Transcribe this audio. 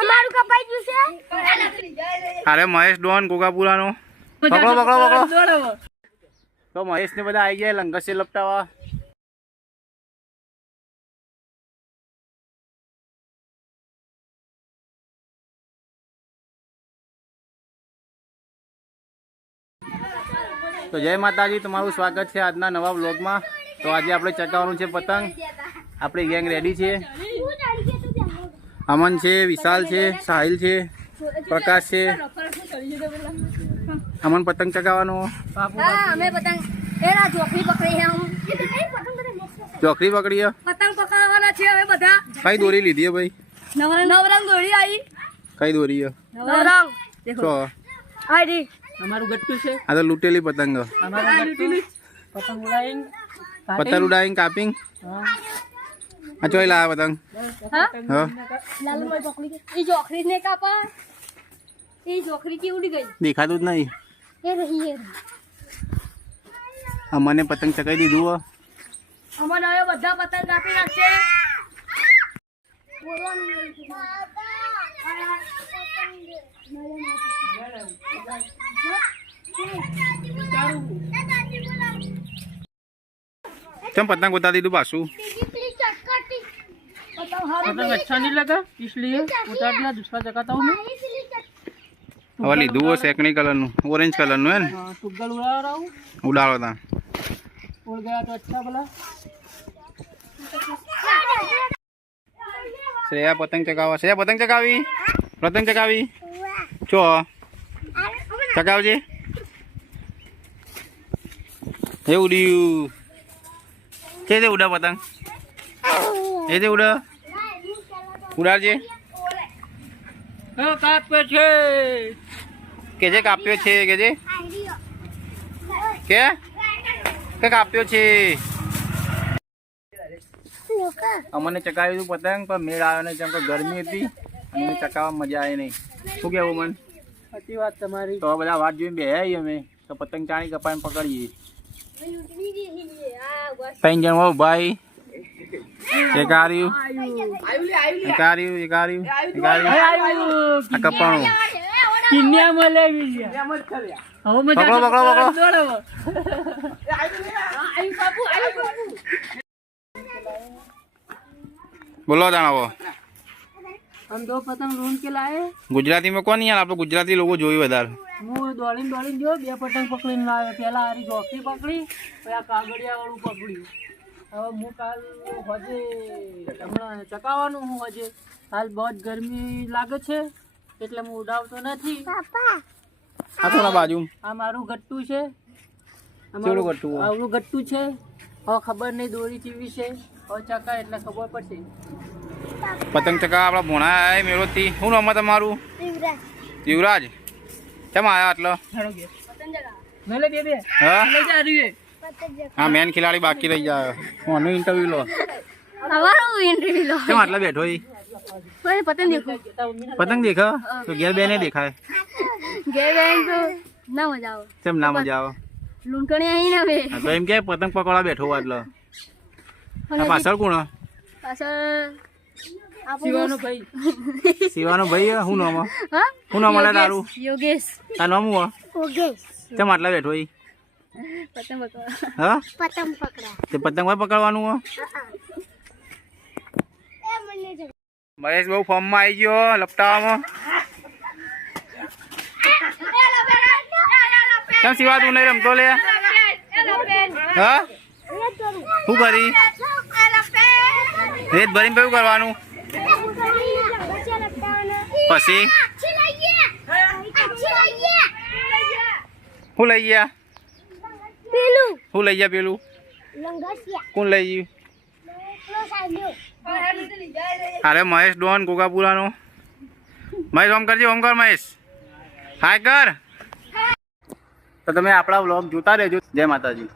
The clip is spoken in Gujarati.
અમારું કપાઈ ગયું છે? અરે મહેશ ડોન કોકાપુરાનો. પકડો પકડો પકડો. તો મહેશ ને બધા આવી ગયા લંગસે લપટાવા. તો જય માતાજી તમારું સ્વાગત છે આજના નવા બ્લોગમાં તો આજે આપણે ચકાવવાનું છે પતંગ. આપણી ગેંગ રેડી છે. અમન છે વિશાલ છે સાહિલ છે પ્રકાશ છે. અમન પતંગ ચગાવવાનો? ચોકડી પકડી કઈ દોરી લીધી ભાઈ? નવરંગ નવરંગ આવી કઈ દોરી? નવરંગ. દેખો. છો અમારું ગટ્ટુ છે. આ તો લૂંટેલી પતંગ. અમારું ગટ્ટુ. પતંગ ઉડાઈંગ પતંગ ઉડાવીને કાપિંગ હા. આ ચોઈ પતંગ ને કાપા થી ઉડી ગઈ દેખાતું જ નહીં એ રહી પતંગ ચકાઈ દીધું હે. અમને હવે બધા પતંગ કાપી નાખશે ચમ પતંગ ઉતારી દીધું પાછું पतंग अच्छा नहीं लगा इसलिए उतार दिया दूसरा जगह हूँ मैं હવે લીધું હો સેકણી કલરનું ઓરેન્જ કલરનું હે ને हाँ टुग्गल उड़ा रहा हूँ ઉડાડો તા उड़ गया तो अच्छा बोला શ્રેયા પતંગ ચગાવવા શ્રેયા પતંગ ચગાવી પતંગ ચગાવી ચો ચગાવજે એ ઉડ્યું કે તે ઉડા પતંગ એ તે ઉડા કુરારજી કાપ્યો છે. કે જે કાપ્યો છે કે જે? કે? કે કાપ્યો છે? અમને ચકાવ્યું હતું પતંગ પણ મેળ આવ્યો નહીં જેમ કે ગરમી હતી અને ચકાવવા મજા આવી નહીં. શું કહેવું મન? સાચી વાત તમારી. તો બધા વાત જોઈને બેહાઈ અમે તો પતંગ ચાણી કપાઈને પકડીએ. ત્રણ જણ ભાઈ. એક આર્યું એક આર્યું એક આર્યું એક આર્યું આ કપાણું કિન્યા મળે ગયા હવે મજા પકડો, પકડો, પકડો. દોડો. બોલો જણાવો हम दो पतंग ढूंढ के लाए ગુજરાતીમાં કોણ યાર આપણે ગુજરાતી લોકો જોયું વધારે હું દોડીને દોડીને ગયો બે પતંગ પકડીને લાવ્યો પેલા હારી જોકી પકડી પછી આ કાગળિયા વાળું પકડ્યું હવે હું કાલ હજે હમણાં ચકાવવાનું હું હજે. હાલ બહુ જ ગરમી લાગે છે એટલે હું ઉડાવતો નથી. આ બાજુ. આ મારું ગટ્ટું છે. કેવડું ગટ્ટુ? આવડું ગટ્ટું છે. હવે ખબર નહીં દોરી ચીવી છે. હવે ચકા એટલે ખબર પડશે. પતંગ ચકા આપણા ભોણા આયા મેળોથી શું નામ તમારું? યુવરાજ. કેમ આયા આટલો? મેલે બે બે. હા? લઈ જા હા મેન ખેલાડી બાકી રહી જાય કોનું ઇન્ટરવ્યુ લો. અમારું ઇન્ટરવ્યુ લો. કેમ આટલા બેઠો ઈ? કોઈ પતંગ દેખો. પતંગ દેખા? તો ઘેર બેને દેખાય. ઘેર બેન તો ના મજા આવે. કેમ ના મજા આવે? લૂંટણી અહીં ના બે. તો એમ કે પતંગ પકડવા બેઠો એટલે. આ પાછળ કોણ પાછળ શિવાનો ભાઈ. શિવાનો ભાઈ શું નામ હું? શું નામ મળે તારું? યોગેશ. તાર નામ હું યોગેશ. કેમ આટલા બેઠો ઈ? પતંગ પકડવા હા પતંગ પકડવા તે પતંગ ભાઈ પકડવાનું હો મહેશ બહુ ફોર્મમાં આવી ગયો લપટાવામાં કેમ સિવા તું નહીં રમતો લે હા શું કરી રેત ભરીને કયું કરવાનું પછી શું લઈ ગયા પેલું? શું લઈ જા પેલું? લંગસિયા. કોણ લઈ ગયું? અરે મહેશ ડોન કોકાપુરાનો. મહેશ ઓમ કરજે ઓમ કર મહેશ. હાય કર. તો તમે આપણા વ્લોગ જોતા રહેજો. જય માતાજી.